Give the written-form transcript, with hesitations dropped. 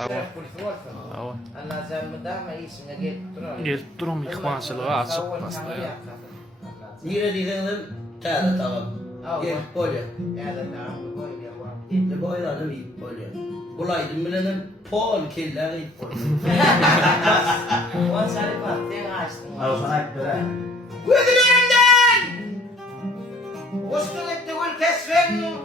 Aşağı kulüfü olsun. Awa. Allah sen mi daha mı iyisine gelip duralım. Gelip durum yıkmaçılığı açık bastı ya. Nire diyelim tane tamam. Gel böyle. Evet tamam böyle yapalım. İpli boyladım ip böyle. Bulaydım bilenim pol killer ip böyle. On sarı bak sen açtın. Ağzına ekber ha. Gözünü önünden! Ustu gitti gül kesrin.